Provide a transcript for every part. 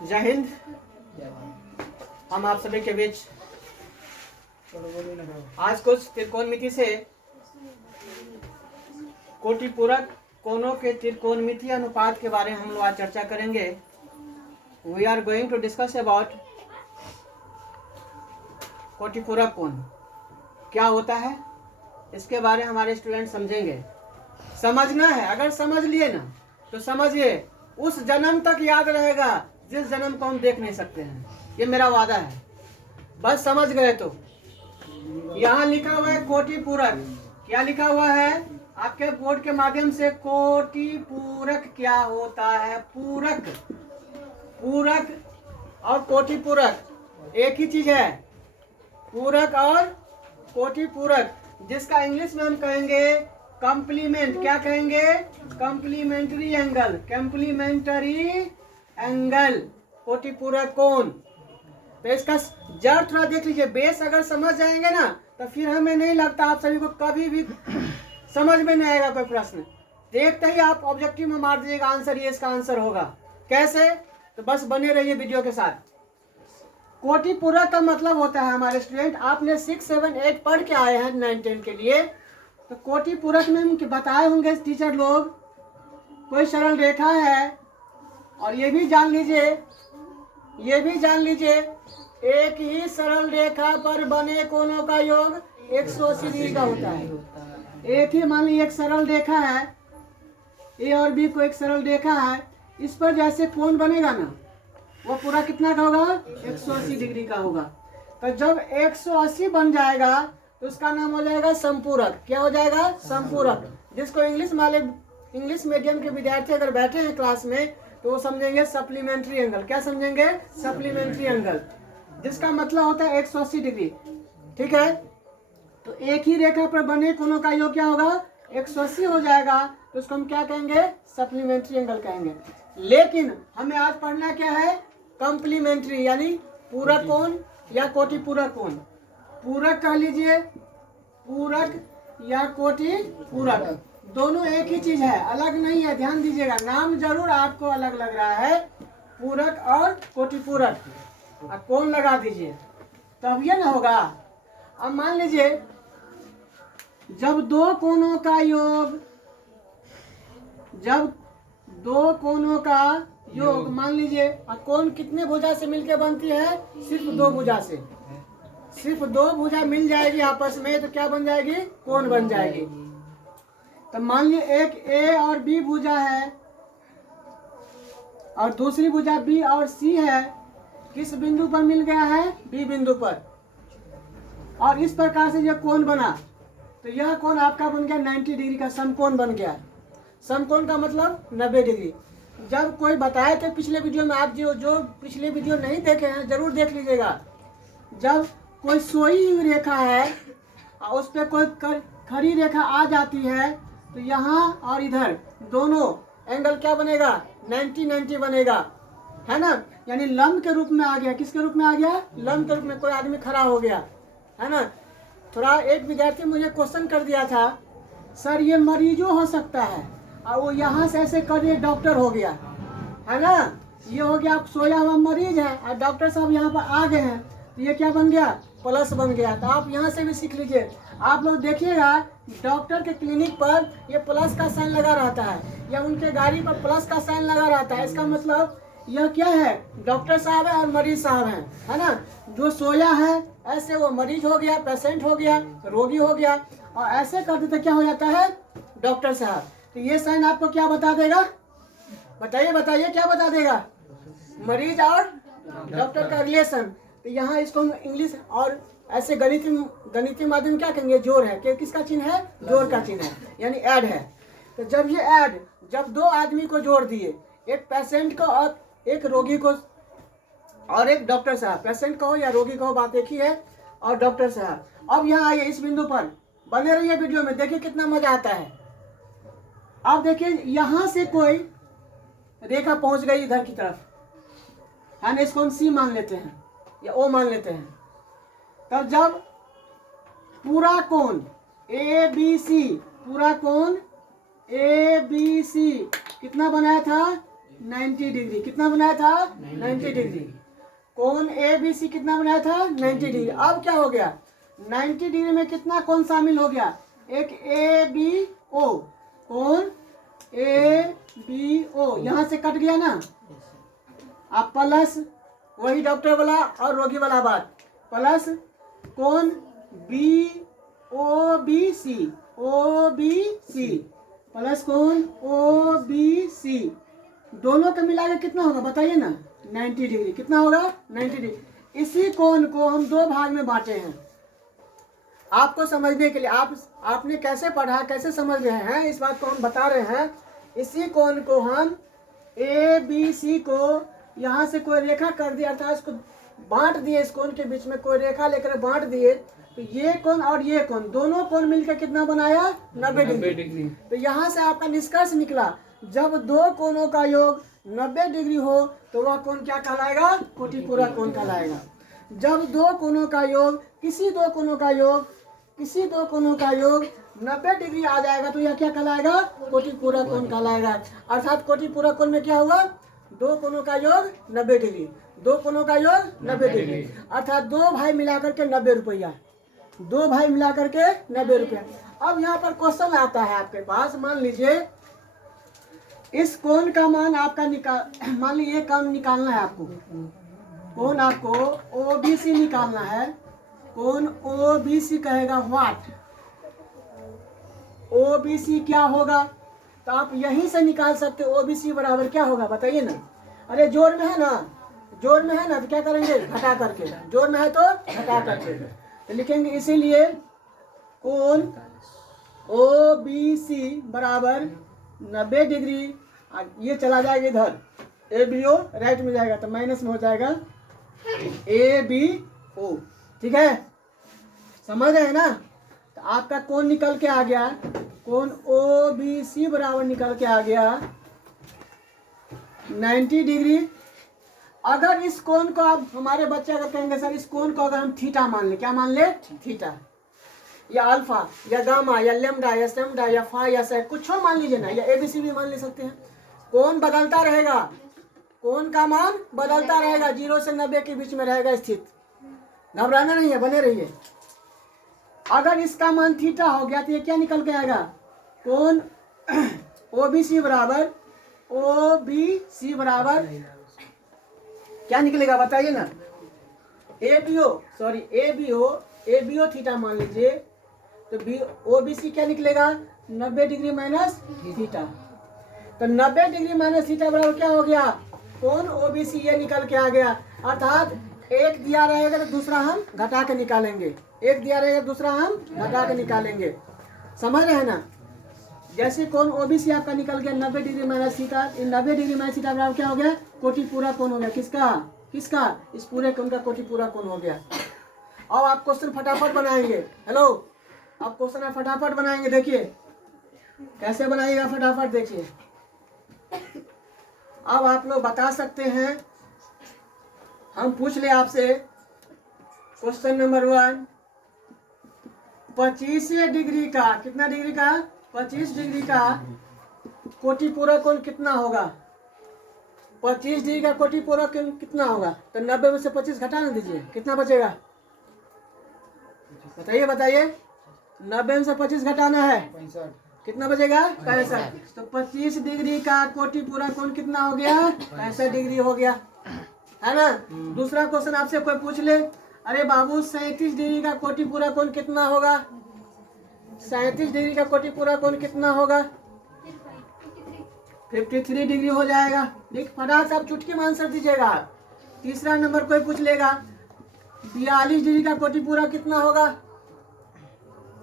जय हिंद। हम आप सभी के बीच आज कुछ त्रिकोणमिति से कोटिपूरक कोणों के त्रिकोणमितीय अनुपात के बारे में हम लोग आज चर्चा करेंगे। We are going to discuss about कोटिपूरक कोण क्या होता है, इसके बारे में हमारे स्टूडेंट समझेंगे। समझना है, अगर समझ लिए ना तो समझिए उस जन्म तक याद रहेगा जिस जन्म को हम देख नहीं सकते हैं, ये मेरा वादा है। बस समझ गए तो। यहाँ लिखा हुआ है कोटिपूरक। क्या लिखा हुआ है आपके बोर्ड के माध्यम से? कोटिपूरक क्या होता है? पूरक, पूरक और कोटिपूरक एक ही चीज है। पूरक और कोटिपूरक, जिसका इंग्लिश में हम कहेंगे कॉम्प्लीमेंट। क्या कहेंगे? कॉम्प्लीमेंट्री एंगल, कॉम्प्लीमेंट्री एंगल, कोटिपूरक कोण। तो इसका जड़ थोड़ा देख लीजिए। बेस अगर समझ जाएंगे ना तो फिर हमें नहीं लगता आप सभी को कभी भी समझ में नहीं आएगा कोई प्रश्न। देखते ही आप ऑब्जेक्टिव में मार दीजिएगा आंसर, ये इसका आंसर होगा। कैसे? तो बस बने रहिए वीडियो के साथ। कोटिपूरक का मतलब होता है हमारे स्टूडेंट, आपने 6, 7, 8 पढ़ के आए हैं 9, 10 के लिए, तो कोटिपूरक में हम बताए होंगे टीचर लोग, कोई सरल रेखा है और ये भी जान लीजिए एक ही सरल रेखा पर बने कोणों का योग 180 डिग्री का होता है। एक ही मान लीजिए एक सरल रेखा है, ए और बी को एक सरल रेखा है, इस पर जैसे कोण बनेगा ना वो पूरा कितना का होगा? 180 डिग्री का होगा। तो जब 180 बन जाएगा तो उसका नाम हो जाएगा संपूरक। क्या हो जाएगा? संपूरक। जिसको इंग्लिश मीडियम के विद्यार्थी अगर बैठे हैं क्लास में तो वो समझेंगे सप्लीमेंट्री एंगल। क्या समझेंगे? सप्लीमेंट्री एंगल, जिसका मतलब होता है 180 डिग्री। ठीक है, तो एक ही रेखा पर बने कोणों का योग क्या होगा? 180 हो जाएगा, तो उसको हम क्या कहेंगे? सप्लीमेंट्री एंगल कहेंगे। लेकिन हमें आज पढ़ना क्या है? कॉम्प्लीमेंट्री, यानी पूरक कोण या कोटिपूरक कोण। पूरक कह लीजिए, पूरक या कोटिपूरक, दोनों एक ही चीज है, अलग नहीं है। ध्यान दीजिएगा, नाम जरूर आपको अलग लग रहा है, पूरक और कोटिपूरक। अब कोण लगा दीजिए तब ये ना होगा। अब मान लीजिए जब दो कोणों का योग मान लीजिए, कोण कितने भुजा से मिलकर बनती है? सिर्फ 2 भुजा से। सिर्फ 2 भुजा मिल जाएगी आपस में तो क्या बन जाएगी? कोण बन जाएगी। तो मान लीजिए एक ए और बी भुजा है और दूसरी भुजा बी और सी है। किस बिंदु पर मिल गया है? बी बिंदु पर। और इस प्रकार से यह कोण बना, तो यह कोण आपका बन गया 90 डिग्री का समकोण बन गया। समकोण का मतलब 90 डिग्री। जब कोई बताए थे पिछले वीडियो में, आप जो पिछले वीडियो नहीं देखे हैं जरूर देख लीजिएगा। जब कोई सोई हुई रेखा है और उस पर कोई खड़ी रेखा आ जाती है तो यहाँ और इधर दोनों एंगल क्या बनेगा? 90-90 बनेगा, है ना। यानी लंब के रूप में आ गया। किसके रूप में आ गया? लंब के रूप में। कोई आदमी खड़ा हो गया, है ना। थोड़ा एक विद्यार्थी मुझे क्वेश्चन कर दिया था, सर ये मरीजों हो सकता है, और वो यहाँ से ऐसे कर दिए डॉक्टर हो गया, है ना। ये हो गया सोया हुआ मरीज है और डॉक्टर साहब यहाँ पर आ गए हैं, तो ये क्या बन गया? प्लस बन गया। तो आप यहाँ से भी सीख लीजिए। आप लोग देखिएगा डॉक्टर के क्लिनिक पर ये प्लस का साइन लगा रहता है, या उनके गाड़ी पर प्लस का साइन लगा रहता है। इसका मतलब यह क्या है? डॉक्टर साहब है और मरीज साहब हैं, है ना। जो सोया है ऐसे वो मरीज हो गया, पेशेंट हो गया, रोगी हो गया, और ऐसे करते तो क्या हो जाता है? डॉक्टर साहब। तो ये साइन आपको क्या बता देगा? बताइए क्या बता देगा? मरीज और डॉक्टर का रिलेशन। तो यहाँ इसको हम इंग्लिश और ऐसे गणितीय माध्यम क्या कहेंगे? जोड़ है। कि किसका चिन्ह है? जोड़ का चिन्ह है, यानी ऐड है। तो जब 2 आदमी को जोड़ दिए, एक पेशेंट को और एक रोगी को और एक डॉक्टर साहब, पेशेंट को या रोगी को, बात एक ही है, और डॉक्टर साहब। अब यहाँ आइए इस बिंदु पर, बने रहिए वीडियो में, देखिए कितना मजा आता है। अब देखिए यहाँ से कोई रेखा पहुंच गई इधर की तरफ, है ना। इसको हम सी मान लेते हैं या ओ मान लेते हैं। तब जब पूरा कोण ABC, पूरा कोण ABC कितना बनाया था? 90 डिग्री। कितना बनाया था? 90 डिग्री। कोण ABC कितना बनाया था? 90 डिग्री। अब क्या हो गया? 90 डिग्री में कितना कोण शामिल हो गया? एक ABO, कोण ABO यहाँ से कट गया ना। अब प्लस वही डॉक्टर वाला और रोगी वाला बात, प्लस कोण OBC प्लस कोण OBC, दोनों का मिला के कितना होगा बताइए ना? 90 डिग्री। कितना होगा? 90 डिग्री। इसी कोण को हम दो भाग में बांटे हैं आपको समझने के लिए। आपने कैसे पढ़ा, कैसे समझ रहे हैं, इस बात को हम बता रहे हैं। इसी कोण को हम ABC को यहाँ से कोई रेखा कर दिया, अर्थात इसको बांट दिए, इस कोण के बीच में कोई रेखा लेकर बांट दिए, तो ये कोण और ये कोण, दोनों कोण मिलकर कितना बनाया? 90 डिग्री। तो यहाँ से आपका निष्कर्ष निकला, जब दो कोणों का योग 90 डिग्री हो तो वह कोण क्या कहलाएगा? कोटिपूरक कोण कहलाएगा। जब दो कोणों का योग, किसी दो कोणों का योग 90 डिग्री आ जाएगा तो यह क्या कहलाएगा? कोटिपूरक कोण कहलाएगा। अर्थात कोटिपूरक कोण में क्या हुआ? दो कोणों का योग 90 डिग्री, दो कोणों का योग 90 डिग्री, अर्थात दो भाई मिलाकर के 90 रुपया, दो भाई मिलाकर के 90 रुपया। अब यहाँ पर क्वेश्चन आता है आपके पास, मान लीजिए इस कोण का मान आपका मान लीजिए ये काम निकालना है आपको, कोण आपको OBC निकालना है। कोण OBC कहेगा व्हाट? OBC क्या होगा? तो आप यहीं से निकाल सकते हो। OBC बराबर क्या होगा बताइए ना? अरे जोड़ में है ना, जोड़ में है ना, तो क्या करेंगे? घटा करके। जोड़ में है तो घटा करके तो लिखेंगे। इसीलिए कोण OBC बराबर 90 डिग्री, ये चला जाएगा इधर, ABO राइट में जाएगा तो माइनस में हो जाएगा ABO। ठीक है, समझ रहे हैं ना? तो आपका कोण निकल के आ गया, कोण OBC बराबर निकल के आ गया 90 डिग्री। अगर इस कोण को आप, हमारे बच्चे अगर कहेंगे सर इस कोण को अगर हम थीटा मान ले, क्या मान ले? थीटा या अल्फा या गामा या लेम्डा या सेम्डा या फा या से कुछ मान लीजिए ना, या ABC भी मान ले सकते हैं। कोण बदलता रहेगा, कोण का मान बदलता रहेगा, 0 से 90 के बीच में रहेगा स्थित। घबराना नहीं है, बने रहिए। अगर इसका मान थीटा हो गया तो ये क्या निकल के आएगा? कोण OBC बराबर क्या निकलेगा बताइए ना? ABO थीटा मान लीजिए, तो OBC क्या निकलेगा? 90 डिग्री माइनस थीटा। तो 90 डिग्री माइनस थीटा बराबर क्या हो गया? कोण OBC ये निकल के आ गया। अर्थात एक दिया रहेगा तो दूसरा हम घटा के निकालेंगे, एक दिया रहेगा दूसरा हम घटा के निकालेंगे। समझ रहे हैं ना? जैसे कोण OBC आपका निकल गया 90 degree minus theta, 90 degree minus theta बराबर क्या हो गया? कोटिपूरक कोण हो गया। किसका? इस पूरे कोण का कोटिपूरक कोण हो गया। अब आप क्वेश्चन फटाफट बनाएंगे। हेलो, आप क्वेश्चन आप फटाफट बनाएंगे। देखिए कैसे बनाइएगा, फटाफट देखिए। अब आप लोग बता सकते हैं, हम पूछ ले आपसे क्वेश्चन नंबर 1, 25 डिग्री का, कितना डिग्री का? 25 डिग्री का कोटिपूरक कोण कितना होगा? 25 डिग्री का कोटिपूरक कोण कितना होगा? तो 90 में से 25 घटा ना दीजिए, कितना बचेगा बताइए। 90 में से 25 घटाना है, 65। कितना बचेगा? 65। तो 25 डिग्री का कोटिपूरक कोण कितना हो गया? 65 डिग्री हो गया, है ना? दूसरा क्वेश्चन आपसे कोई पूछ ले, अरे बाबू 37 डिग्री का कोटिपूरक कोण कितना होगा? 37 डिग्री का कोटिपूरक कोण कितना होगा? 53 डिग्री हो जाएगा। देख फटाफट से आप चुटकी में आंसर दीजिएगा। तीसरा नंबर कोई पूछ लेगा, 42 डिग्री का कोटिपूरक कितना होगा?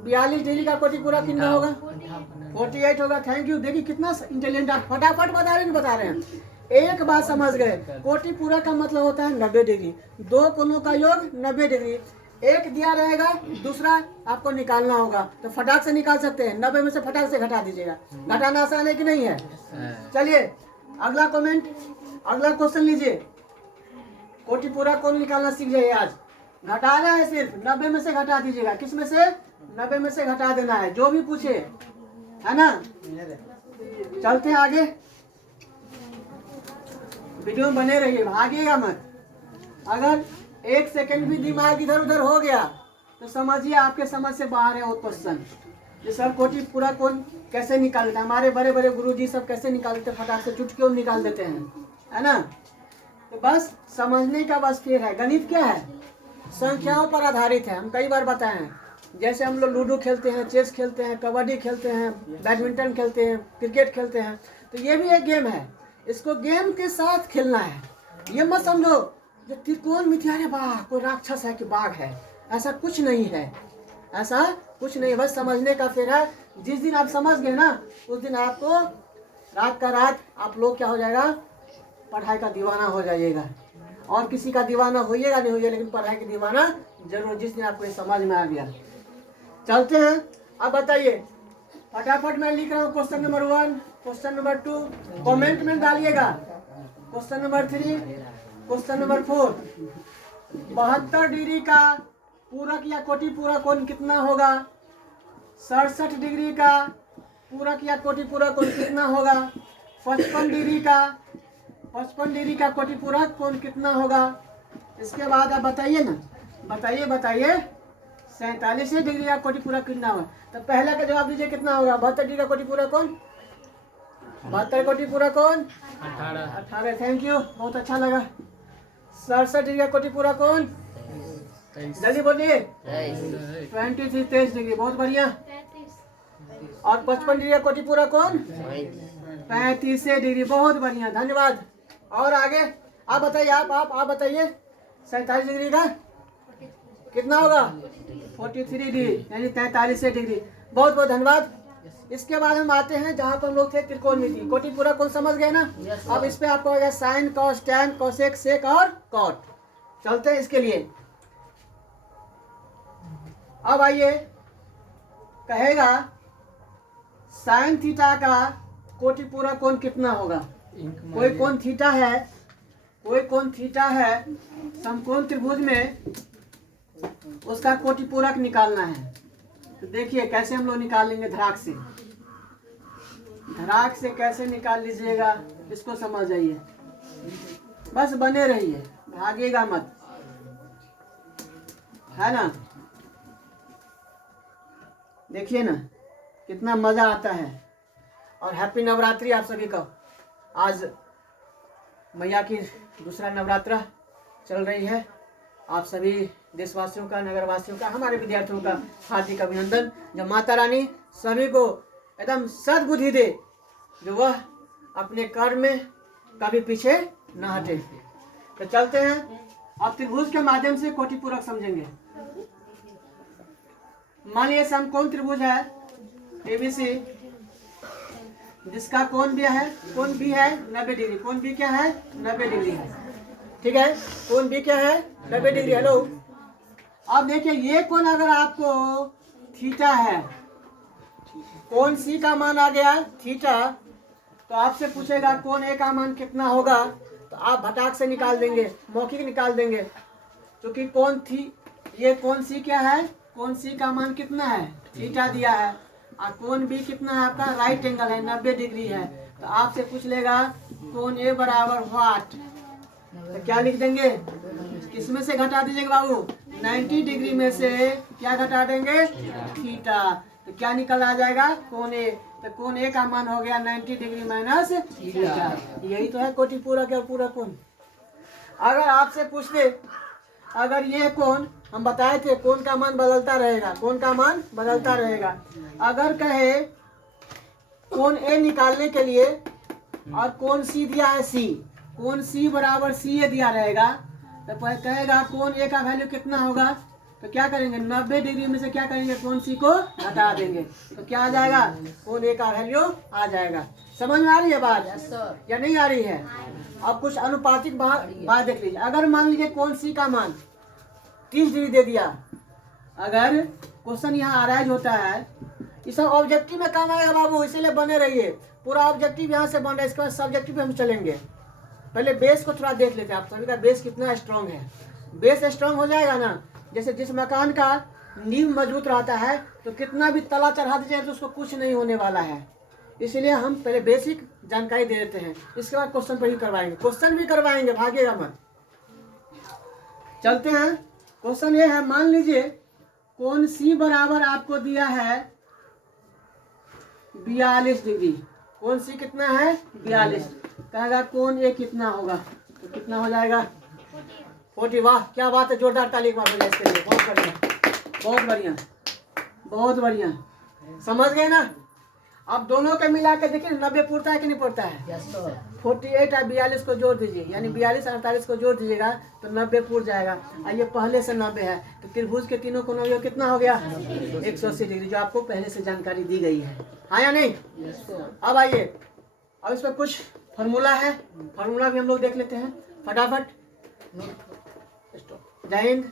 42 डिग्री का कोटिपूरक कितना होगा? 48 होगा। Thank you. देखिए कितना इंटेलिजेंट, आप फटाफट बता रहे हैं। एक बात समझ गए, कोटिपूरक का मतलब होता है 90 डिग्री, दो कोणों का योग 90 डिग्री, एक दिया रहेगा दूसरा आपको निकालना होगा, तो फटाक से निकाल सकते हैं। 90 में से फटाक से घटा दीजिएगा। घटाना आसान है कि नहीं है? चलिए अगला कमेंट, अगला क्वेश्चन लीजिए। कोटिपूरक कोण निकालना सीख जाइए आज। घटाना है, सिर्फ 90 में से घटा दीजिएगा। किस में से? 90 में से घटा देना है, जो भी पूछे, है ना? चलते हैं आगे। वीडियो में बने रहिए, भागिएगा मत। अगर 1 सेकंड भी दिमाग इधर उधर हो गया तो समझिए आपके समझ से बाहर है वो क्वेश्चन। ये सर कोटि पूरा कौन कैसे निकालते हैं, हमारे बड़े बड़े गुरुजी सब कैसे निकालते हैं, फटाक से चुटकियों में निकाल देते हैं, है ना। तो बस समझने का बस फिर है। गणित क्या है, संख्याओं पर आधारित है। हम कई बार बताए हैं, जैसे हम लोग लूडो खेलते हैं, चेस खेलते हैं, कबड्डी खेलते हैं, बैडमिंटन खेलते हैं, क्रिकेट खेलते हैं, तो ये भी एक गेम है। इसको गेम के साथ खेलना है। ये मत समझो जो त्रिकोण मिथ्या है बाघ कोई राक्षस है कि बाघ है, ऐसा कुछ नहीं है, ऐसा कुछ नहीं। बस समझने का फेर है। जिस दिन आप समझ गए ना उस दिन आपको रात का रात आप लोग क्या हो जाएगा, पढ़ाई का दीवाना हो जाइएगा। और किसी का दीवाना होइएगा नहीं होइएगा, लेकिन पढ़ाई का दीवाना जरूर, जिस दिन आपको ये समझ में आ गया। चलते हैं, अब बताइए फटाफट। मैं लिख रहा हूँ question number 1, question number 2 comment में डालिएगा। Question number 3, question number 4 72 degree का पूरक या कोटि पूरक कोण कितना होगा। 67 डिग्री का पूरक या कोटि पूरक कोण कितना होगा। 55 डिग्री का कोटि पूरक कोण कितना होगा। इसके बाद आप बताइए ना, बताइए 47 डिग्री का कोटि पूरक कितना होगा। तो पहले का जवाब दीजिए कितना होगा। 72 डिग्री का कोटि पूरक कोण, 72 कोटि पूरक कोण 18। थैंक यू, बहुत अच्छा लगा। 67 डिग्री का कोटि पूरक कोण, जल्दी बोलिए 23 डिग्री, बहुत बढ़िया। और 55 डिग्री का कोटि पूरक कोण 35 डिग्री, बहुत बढ़िया, धन्यवाद। और आगे आप बताइए, आप बताइए 47 डिग्री का कितना होगा 43 डिग्री, यानी 43 डिग्री, बहुत बहुत धन्यवाद। इसके बाद हम आते हैं जहाँ पर हम लोग थे त्रिकोणमिति। कोटि पूरक कोण समझ गए ना। अब इस पे आपको होगा साइन, कॉस, टैन, कोसेक, सेक और कॉट। चलते हैं इसके लिए। अब आइए, कहेगा साइन थीटा का कोटि पूरक कोण कितना होगा। कोई कोण थीटा है समकोण त्रिभुज में, उसका कोटि पूरक निकालना है। तो देखिए कैसे हम लोग निकालेंगे। धराक से कैसे निकाल लीजिएगा, इसको समझ जाइए। बस बने रहिए, भागिएगा मत, है ना। देखिए ना कितना मजा आता है। और हैप्पी नवरात्रि आप सभी को। आज मैया की दूसरा नवरात्रा चल रही है। आप सभी देशवासियों का, नगरवासियों का, हमारे विद्यार्थियों का हार्दिक अभिनंदन। जब माता रानी सभी को एकदम सद्बुद्धि दे, जो वह अपने कर्म में कभी पीछे न हटे। तो चलते हैं, अब त्रिभुज के माध्यम से कोटि पूरक समझेंगे। मान लीजिए समकोण त्रिभुज है एबीसी, जिसका कोण भी है 90 डिग्री। कोण भी क्या है 90 डिग्री है, ठीक है। कोण भी क्या है 90 डिग्री। हेलो, अब देखिए ये कोण अगर आपको थीटा है, कोण सी का मान आ गया थीटा, तो आपसे पूछेगा कोण ए का मान कितना होगा, तो आप भटाक से निकाल देंगे, मौखिक निकाल देंगे। क्योंकि कोण थी, ये कोण सी क्या है, कोण सी का मान कितना है थीटा दिया है, और कोण बी कितना है आपका राइट एंगल है 90 डिग्री है। तो आपसे पूछ लेगा कोण ए बराबर व्हाट, तो क्या लिख देंगे, किसमें से घटा दीजिएगा बाबू 90 डिग्री में से क्या घटा देंगे थीटा। तो क्या निकल आ जाएगा कोण ए। तो कोण ए का मान हो गया 90 डिग्री माइनस थीटा। यही तो है कोटि पूरक और पूरक कोण। अगर आपसे पूछ ले, अगर ये कोण हम बताए थे कोण का मान बदलता रहेगा, कोण का मान बदलता रहेगा। अगर कहे कोण ए निकालने के लिए और कोण सी दिया है सी, कोण सी बराबर सी ए दिया रहेगा, तो कहेगा कोण ए का वैल्यू कितना होगा। तो क्या करेंगे 90 डिग्री में से क्या करेंगे कोण सी को हटा देंगे, तो क्या आ जाएगा कोण ए का वैल्यू आ जाएगा। समझ में आ रही है बात या नहीं आ रही है। अब कुछ अनुपातिक बात देख लीजिए। अगर मान लीजिए कोण सी का मान 30 डिग्री दे दिया, अगर क्वेश्चन यहाँ अराइज होता है, ये सब ऑब्जेक्टिव में काम आएगा बाबू, इसीलिए बने रहिए। पूरा ऑब्जेक्टिव यहाँ से बन रहा है, इसके बाद सब्जेक्टिव पे हम चलेंगे। पहले बेस को थोड़ा देख लेते हैं, आप सभी का बेस कितना स्ट्रांग है। बेस स्ट्रांग हो जाएगा ना, जैसे जिस मकान का नींव मजबूत रहता है तो कितना भी तला चढ़ा दीजिए तो उसको कुछ नहीं होने वाला है। इसलिए हम पहले बेसिक जानकारी दे देते हैं, इसके बाद क्वेश्चन पर ही करवाएंगे, क्वेश्चन भी करवाएंगे, भागेगा मत। चलते हैं। क्वेश्चन ये है, मान लीजिए कोण सी बराबर आपको दिया है 42 डिग्री। कोण सी कितना है? 42। कहेगा कोण ए कितना होगा, तो कितना हो जाएगा? 40। वाह क्या बात है, जोरदार ताली मार हो जाए इसके लिए। बहुत बढ़िया, बहुत बढ़िया, बहुत बढ़िया। समझ गए ना? अब दोनों के मिला के देखिए 90 पूरता है कि नहीं पूरता है? 48 और 42 को जोड़ दीजिए, यानी 42 और 48 को जोड़ दीजिएगा तो 90 पूर जाएगा। और ये पहले से 90 है, तो त्रिभुज के तीनों कोणों का कितना हो गया? 180 डिग्री, जो आपको पहले से जानकारी दी गई है। हाँ या नहीं? अब आइए, अब इसमें कुछ फार्मूला है, फार्मूला भी हम लोग देख लेते हैं फटाफट। जय हिंद।